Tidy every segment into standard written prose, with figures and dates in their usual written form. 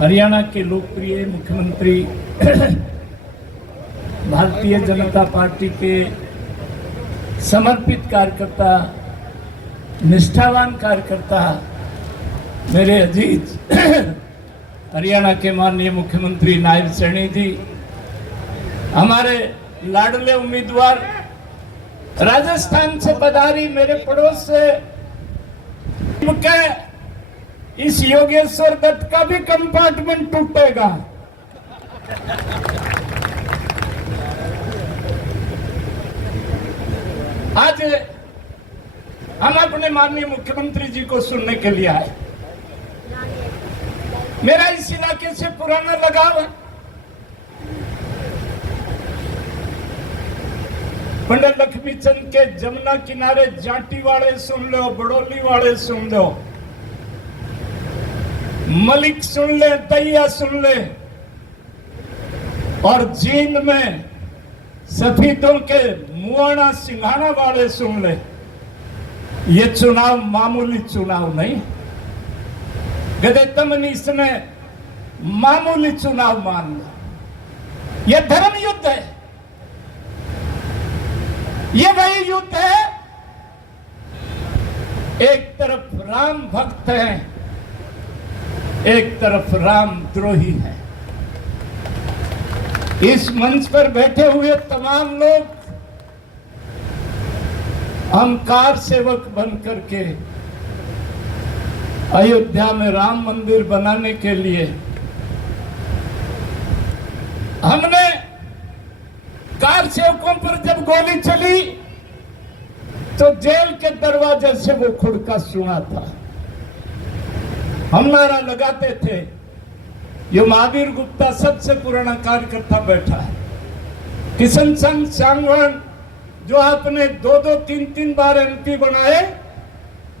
हरियाणा के लोकप्रिय मुख्यमंत्री भारतीय जनता पार्टी के समर्पित कार्यकर्ता, निष्ठावान कार्यकर्ता, मेरे अजीज हरियाणा के माननीय मुख्यमंत्री नायब सैनी जी, हमारे लाडले उम्मीदवार राजस्थान से पधारी मेरे पड़ोस से इस योगेश्वर दत्त का भी कंपार्टमेंट टूटेगा। आज हम अपने माननीय मुख्यमंत्री जी को सुनने के लिए आए। मेरा इस इलाके से पुराना लगाव है। पंडित लक्ष्मीचंद के जमुना किनारे जाटी वाले सुन लो, बड़ोली वाले सुन लो, मलिक सुन ले, दैया सुन ले, और जींद में सफेदों के मुआना सिंघाना वाले सुन ले। ये चुनाव मामूली चुनाव नहीं, गदे तमनी इसने मामूली चुनाव मान लो। ये धर्म युद्ध है, ये वही युद्ध है। एक तरफ राम भक्त हैं, एक तरफ राम द्रोही है। इस मंच पर बैठे हुए तमाम लोग हम कार सेवक बन करके अयोध्या में राम मंदिर बनाने के लिए हमने कार सेवकों पर जब गोली चली तो जेल के दरवाजे से वो खुड़का सुना था। हम नारा लगाते थे। ये महावीर गुप्ता सबसे पुराना कार्यकर्ता बैठा है। किशन चंद सांगवान जो आपने 2-2, 3-3 बार एमपी बनाए,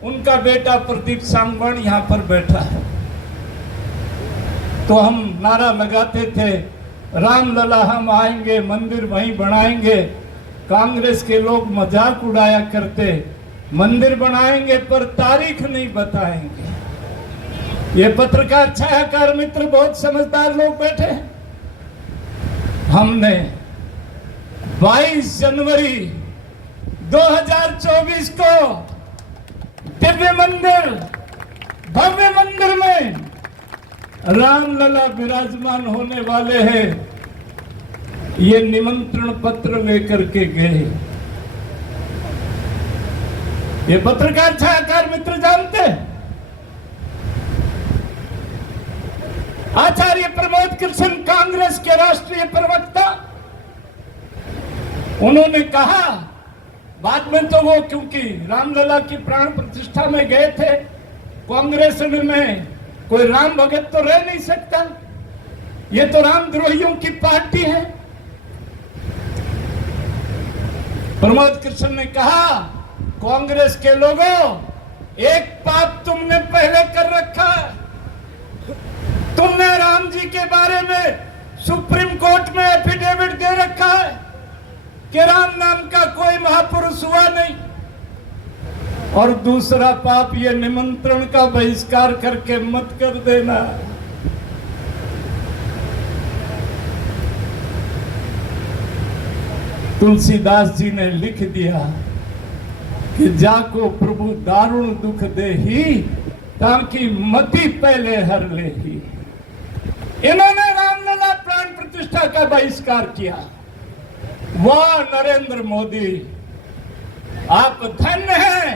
उनका बेटा प्रदीप सांगवान यहां पर बैठा है। तो हम नारा लगाते थे, रामलला हम आएंगे, मंदिर वहीं बनाएंगे। कांग्रेस के लोग मजाक उड़ाया करते, मंदिर बनाएंगे पर तारीख नहीं बताएंगे। ये पत्रकार छायाकार मित्र बहुत समझदार लोग बैठे हैं। हमने 22 जनवरी 2024 को दिव्य मंदिर, भव्य मंदिर में रामलला विराजमान होने वाले हैं, ये निमंत्रण पत्र लेकर के गए। ये पत्रकार छायाकार मित्र जानते हैं। आचार्य प्रमोद कृष्ण, कांग्रेस के राष्ट्रीय प्रवक्ता, उन्होंने कहा, बाद में तो वो क्योंकि रामलला की प्राण प्रतिष्ठा में गए थे, कांग्रेस में कोई राम भगत तो रह नहीं सकता, ये तो रामद्रोहियों की पार्टी है। प्रमोद कृष्ण ने कहा, कांग्रेस के लोगों, एक पाप तुमने पहले कर रखा है। तुमने राम जी के बारे में सुप्रीम कोर्ट में एफिडेविट दे रखा है कि राम नाम का कोई महापुरुष हुआ नहीं। और दूसरा पाप ये निमंत्रण का बहिष्कार करके मत कर देना। तुलसीदास जी ने लिख दिया कि जाको प्रभु दारुण दुख दे ही, ताकि मति पहले हर ले ही। इन्होंने रामलला प्राण प्रतिष्ठा का बहिष्कार किया। वाह नरेंद्र मोदी, आप धन्य हैं।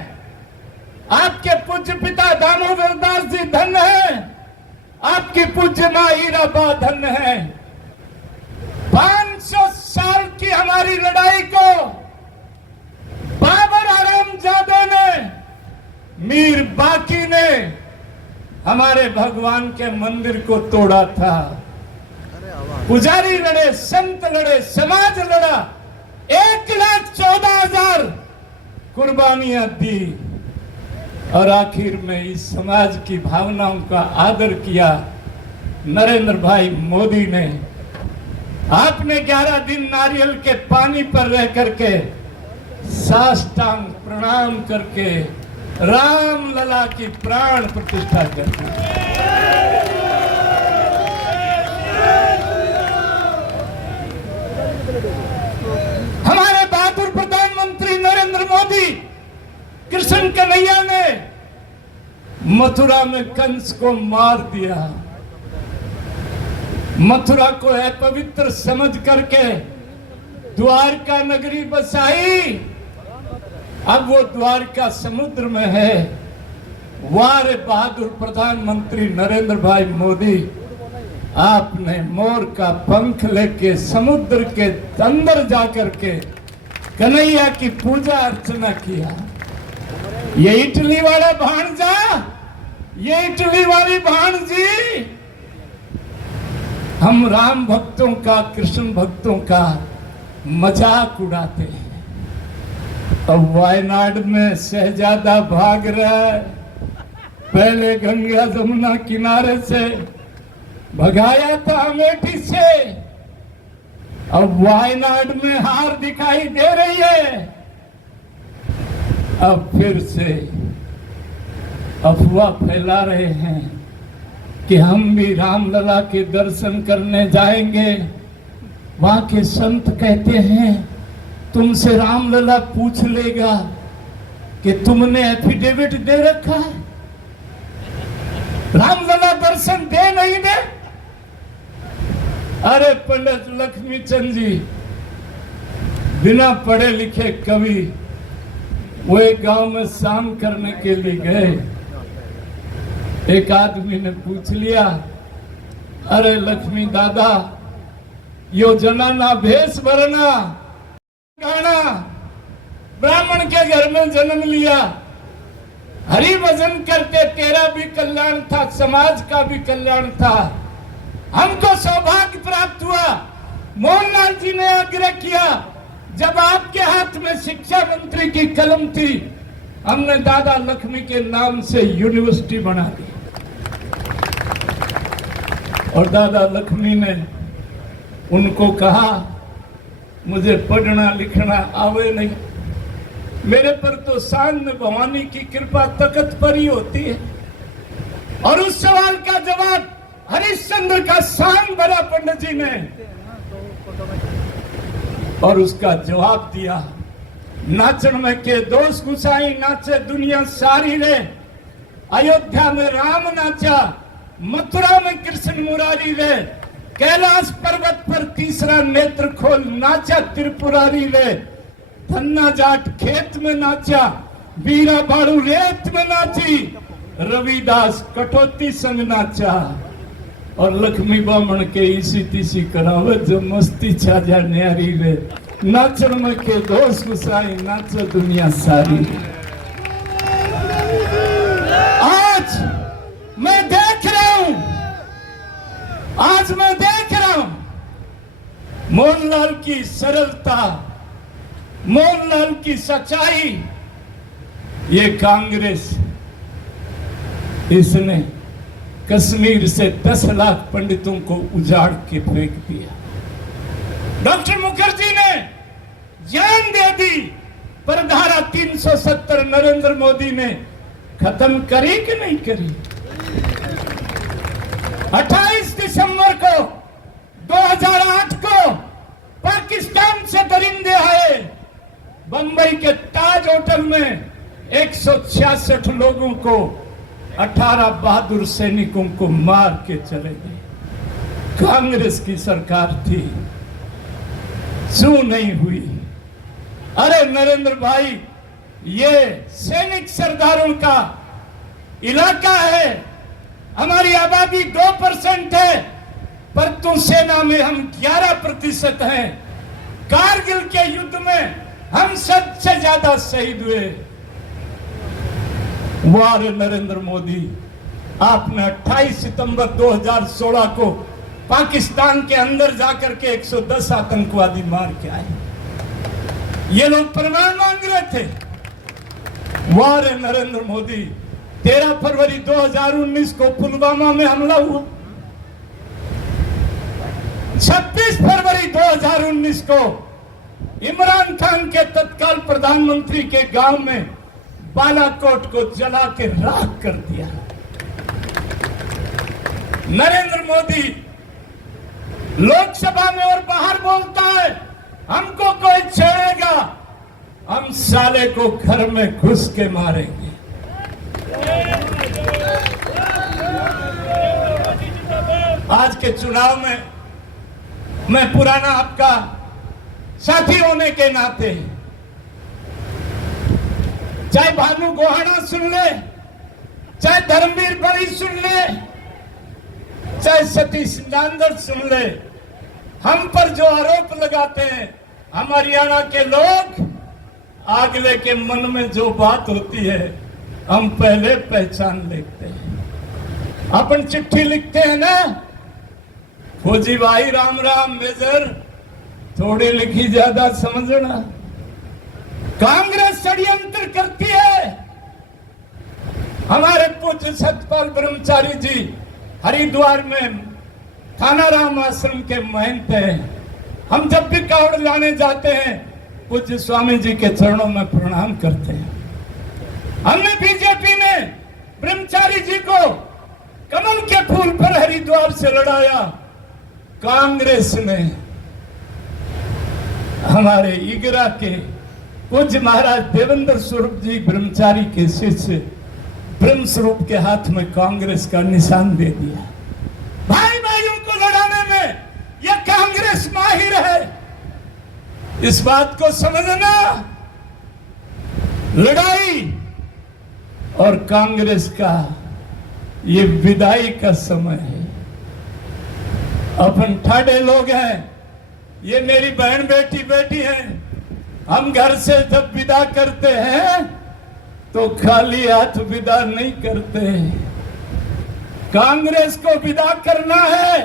आपके पूज्य पिता दामोदर दास जी धन्य हैं। आपकी पूज्य मां हीराबा धन्य है। 500 साल की हमारी लड़ाई को बाबर आरामजादे ने, मीर बाकी ने हमारे भगवान के मंदिर को तोड़ा था। पुजारी लड़े, संत लड़े, समाज लड़ा, 1,14,000 कुर्बानियां दी, और आखिर में इस समाज की भावनाओं का आदर किया नरेंद्र भाई मोदी ने। आपने 11 दिन नारियल के पानी पर रह करके साष्टांग प्रणाम करके रामलला की प्राण प्रतिष्ठा करते। कृष्ण कन्हैया ने मथुरा में कंस को मार दिया, मथुरा को अपवित्र समझ करके द्वारका नगरी बसाई। अब वो द्वारका समुद्र में है। वारे बहादुर प्रधानमंत्री नरेंद्र भाई मोदी, आपने मोर का पंख लेके समुद्र के अंदर जाकर के कन्हैया की पूजा अर्चना किया। ये इटली वाला भाणजा, ये इटली वाली भाणजी, हम राम भक्तों का, कृष्ण भक्तों का मजाक उड़ाते हैं। अब वायनाड में शहजादा भाग रहा है, पहले गंगा जमुना किनारे से भगाया था अमेठी से, अब वायनाड में हार दिखाई दे रही है। अब फिर से अफवाह फैला रहे हैं कि हम भी रामलला के दर्शन करने जाएंगे। वहां के संत कहते हैं तुमसे रामलला पूछ लेगा कि तुमने एफिडेविट दे रखा है, रामलला दर्शन दे नहीं दे। अरे पंडित लक्ष्मी चंद जी बिना पढ़े लिखे कवि, वो एक गांव में शाम करने के लिए गए। एक आदमी ने पूछ लिया, अरे लक्ष्मी दादा, यो जनाना भेष भरना गाना, ब्राह्मण के घर में जन्म लिया, हरि भजन करते, तेरा भी कल्याण था, समाज का भी कल्याण था, हमको सौभाग्य प्राप्त हुआ। मोहनलाल जी ने आग्रह किया, जब आपके हाथ में शिक्षा मंत्री की कलम थी, हमने दादा लक्ष्मी के नाम से यूनिवर्सिटी बना दी। और दादा लक्ष्मी ने उनको कहा, मुझे पढ़ना लिखना आवे नहीं, मेरे पर तो शान में भवानी की कृपा तकत पर ही होती है। और उस सवाल का जवाब हरिश्चंद्र का शान भरा पंडित जी ने, और उसका जवाब दिया, नाचन में के दोष गुसाई नाचे दुनिया सारी रे, अयोध्या में राम नाचा, मथुरा में कृष्ण मुरारी रे, कैलाश पर्वत पर तीसरा नेत्र खोल नाचा त्रिपुरारी रे, धन्ना जाट खेत में नाचा, बीरा बाड़ू रेत में नाची, रविदास कटौती संग नाचा, और लक्ष्मी बामण के इसी तीसी करावे जो मस्ती छा जा न्यारी रे, नाचन में के दोष गुसाई नाचो दुनिया सारी। आज मैं देख रहा हूं, आज मैं देख रहा हूं मोहनलाल की सरलता, मोहनलाल की सच्चाई। ये कांग्रेस, इसने कश्मीर से 10 लाख पंडितों को उजाड़ के फेंक दिया। डॉक्टर मुखर्जी ने जान दे दी, पर धारा 370 नरेंद्र मोदी ने खत्म करी कि नहीं करी? 28 दिसंबर को 2008 को पाकिस्तान से दरिंदे आए, बंबई के ताज होटल में 166 लोगों को, 18 बहादुर सैनिकों को मार के चले गए। कांग्रेस की सरकार थी, क्यों नहीं हुई? अरे नरेंद्र भाई, ये सैनिक सरदारों का इलाका है, हमारी आबादी 2% है, परंतु सेना में हम 11% हैं। कारगिल के युद्ध में हम सबसे ज्यादा शहीद हुए। वाह नरेंद्र मोदी, आपने 28 सितंबर 2016 को पाकिस्तान के अंदर जाकर के 110 आतंकवादी मार के आए। ये लोग प्रमाण मांग रहे थे। वाह नरेंद्र मोदी, 13 फरवरी 2019 को पुलवामा में हमला हुआ, 26 फरवरी 2019 को इमरान खान के तत्काल प्रधानमंत्री के गांव में बालाकोट को जला के राख कर दिया। नरेंद्र मोदी लोकसभा में और बाहर बोलता है, हमको कोई छेड़ेगा हम साले को घर में घुस के मारेंगे। आज के चुनाव में मैं पुराना आपका साथी होने के नाते, चाहे भानु गोहाना सुन ले, चाहे धर्मवीर बड़ी सुन ले, चाहे सतीश नांदर सुन ले, हम पर जो आरोप लगाते हैं, हम हरियाणा के लोग अगले के मन में जो बात होती है हम पहले पहचान लेते हैं। अपन चिट्ठी लिखते हैं ना, फौजी भाई राम राम मेजर, थोड़ी लिखी ज्यादा समझना। कांग्रेस षड्यंत्र करती है। हमारे पूज्य सतपाल ब्रह्मचारी जी हरिद्वार में खानाराम आश्रम के महंत हैं। हम जब भी कावड़ लाने जाते हैं पूज्य स्वामी जी के चरणों में प्रणाम करते हैं। हमने बीजेपी ने ब्रह्मचारी जी को कमल के फूल पर हरिद्वार से लड़ाया, कांग्रेस ने हमारे इगरा के पूज्य महाराज देवेंद्र स्वरूप जी ब्रह्मचारी के शिष्य ब्रह्म स्वरूप के हाथ में कांग्रेस का निशान दे दिया। भाई भाइयों को लड़ाने में यह कांग्रेस माहिर है, इस बात को समझना। लड़ाई और कांग्रेस का ये विदाई का समय है। अपन ठाडे लोग हैं, ये मेरी बहन बेटी बैठी हैं। हम घर से जब विदा करते हैं तो खाली हाथ विदा नहीं करते। कांग्रेस को विदा करना है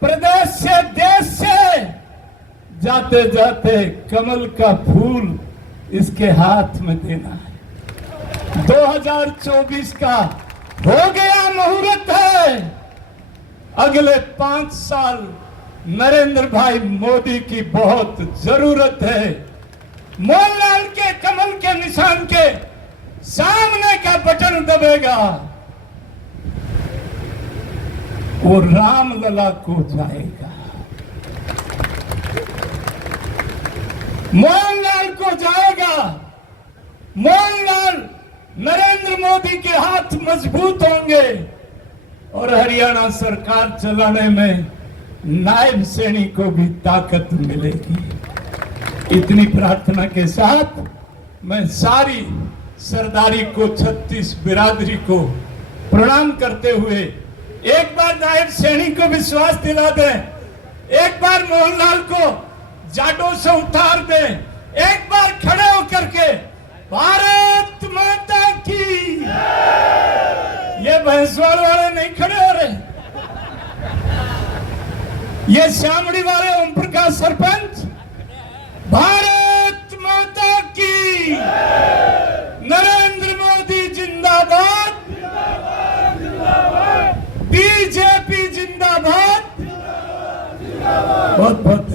प्रदेश से, देश से। जाते जाते कमल का फूल इसके हाथ में देना है। 2024 का हो गया मुहूर्त है। अगले 5 साल नरेंद्र भाई मोदी की बहुत जरूरत है। मोहनलाल के कमल के निशान के सामने का बटन दबेगा, वो रामलला को जाएगा, मोहनलाल को जाएगा। मोहनलाल नरेंद्र मोदी के हाथ मजबूत होंगे और हरियाणा सरकार चलाने में नायब सैनी को भी ताकत मिलेगी। इतनी प्रार्थना के साथ मैं सारी सरदारी को, 36 बिरादरी को प्रणाम करते हुए एक बार नायब सैनी को विश्वास दिला दें, एक बार मोहनलाल को जाडो से उतार दें, एक बार खड़े होकर के भारत माता की। ये भैंसवाल वाले नहीं खड़े हो रहे, ये श्यामड़ी वाले ओम प्रकाश सरपंच। भारत माता की, नरेंद्र मोदी जिंदाबाद, बीजेपी जिंदाबाद। बहुत बहुत